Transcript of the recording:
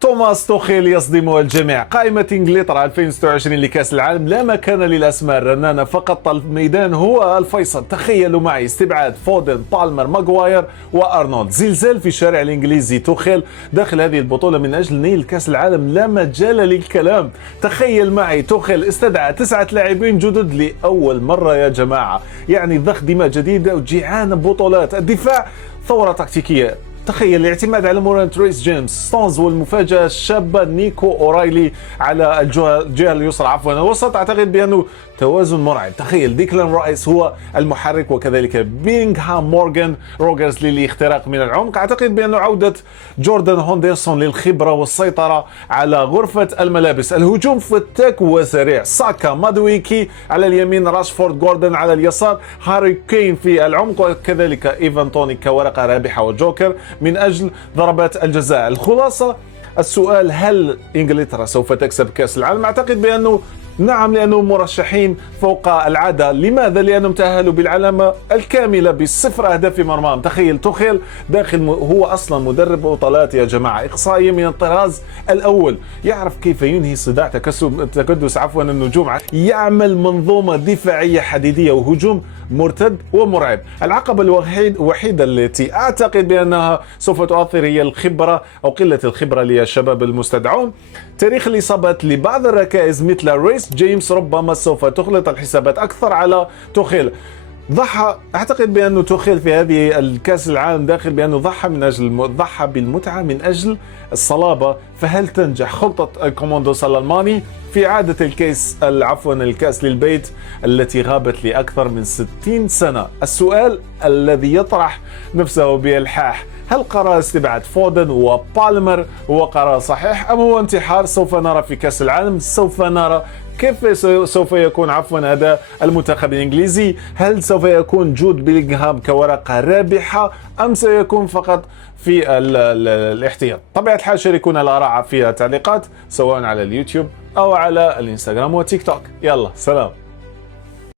توماس توخيل يصدم الجميع. قائمة انجلترا 2026 لكأس العالم لا مكان للأسماء الرنانة، فقط الميدان هو الفيصل. تخيلوا معي استبعاد فودن، بالمر، ماغواير وأرنولد. زلزال في الشارع الإنجليزي. توخيل داخل هذه البطولة من أجل نيل كأس العالم، لا مجال للكلام. تخيل معي توخيل استدعى 9 لاعبين جدد لأول مرة يا جماعة، يعني ضخ دماء جديدة وجيعان بطولات. الدفاع ثورة تكتيكية. تخيل الاعتماد على مورانت، ريس جيمس، ستونز، والمفاجأة الشابة نيكو أورايلي على الجهة اليسرى الوسط. أعتقد بأنه توازن مرعب. تخيل ديكلان رايس هو المحرك، وكذلك بينغهام، مورغان روجرز للاختراق من العمق. أعتقد بأنه عودة جوردان هوندرسون للخبرة والسيطرة على غرفة الملابس. الهجوم فتاك وسريع. ساكا، مادويكي على اليمين، راشفورد، جوردن على اليسار، هاري كين في العمق، وكذلك إيفان توني كورقة رابحة وجوكر من أجل ضربات الجزاء. الخلاصة السؤال: هل إنجلترا سوف تكسب كأس العالم؟ أعتقد بأنه نعم، لأنهم مرشحين فوق العادة. لماذا؟ لأنهم تأهلوا بالعلامة الكاملة بصفر أهداف في مرماهم. تخيل توخيل داخل هو أصلا مدرب بطولات يا جماعة، إقصائي من الطراز الأول، يعرف كيف ينهي صداع تكدس النجوم، يعمل منظومة دفاعية حديدية وهجوم مرتد ومرعب. العقبة الوحيدة التي أعتقد بأنها سوف تؤثر هي الخبرة أو قلة الخبرة للشباب المستدعون. تاريخ الإصابات لبعض الركائز مثل ريس جيمس ربما سوف تغلط الحسابات أكثر على توخيل. أعتقد بأنه توخيل في هذه الكأس العالم داخل بأنه ضحى بالمتعة من أجل الصلابة. فهل تنجح خطة الكوماندوس الألماني في عادة الكأس للبيت التي غابت لأكثر من 60 سنة؟ السؤال الذي يطرح نفسه بإلحاح: هل قرار استبعاد فودن وبالمر هو قرار صحيح أم هو انتحار؟ سوف نرى في كأس العالم، سوف نرى كيف سوف يكون هذا المنتخب الإنجليزي. هل سوف يكون جود بيلينغهام كورقة رابحة أم سيكون فقط في الاحتياط؟ طبيعة الحال شاركونا الآراء في التعليقات سواء على اليوتيوب أو على الإنستغرام وتيك توك. يلا سلام.